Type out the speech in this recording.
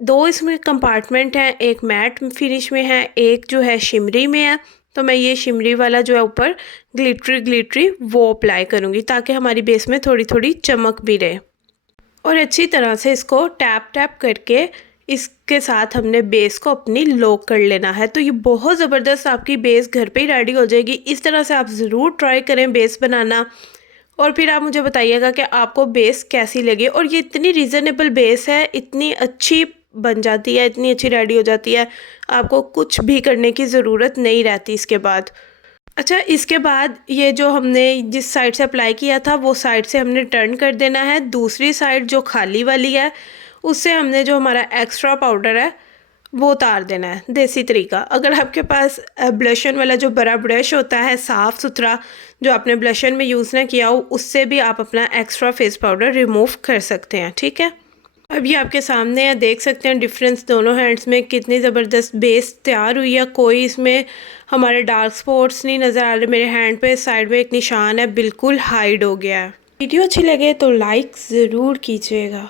दो इसमें कंपार्टमेंट हैं, एक मैट फिनिश में है, एक जो है शिमरी में है। तो मैं ये शिमरी वाला जो है ऊपर ग्लिटरी वो अप्लाई करूँगी ताकि हमारी बेस में थोड़ी थोड़ी चमक भी रहे। और अच्छी तरह से इसको टैप करके इसके साथ हमने बेस को अपनी लॉक कर लेना है। तो ये बहुत ज़बरदस्त आपकी बेस घर पे ही रेडी हो जाएगी। इस तरह से आप ज़रूर ट्राई करें बेस बनाना, और फिर आप मुझे बताइएगा कि आपको बेस कैसी लगी। और ये इतनी रीज़नेबल बेस है, इतनी अच्छी बन जाती है, इतनी अच्छी रेडी हो जाती है, आपको कुछ भी करने की ज़रूरत नहीं रहती इसके बाद। अच्छा, इसके बाद ये जो हमने जिस साइड से अप्लाई किया था वो साइड से हमने टर्न कर देना है। दूसरी साइड जो खाली वाली है उससे हमने जो हमारा एक्स्ट्रा पाउडर है वो उतार देना है देसी तरीका। अगर आपके पास ब्लशन वाला जो बड़ा ब्रश होता है साफ़ सुथरा जो आपने ब्लशन में यूज़ ना किया हो, उससे भी आप अपना एक्स्ट्रा फेस पाउडर रिमूव कर सकते हैं। ठीक है, अब ये आपके सामने है, देख सकते हैं डिफरेंस दोनों हैंड्स में कितनी ज़बरदस्त बेस तैयार हुई है। कोई इसमें हमारे डार्क स्पॉट्स नहीं नज़र आ रहे। मेरे हैंड पे साइड में एक निशान है, बिल्कुल हाइड हो गया है। वीडियो अच्छी लगे तो लाइक ज़रूर कीजिएगा।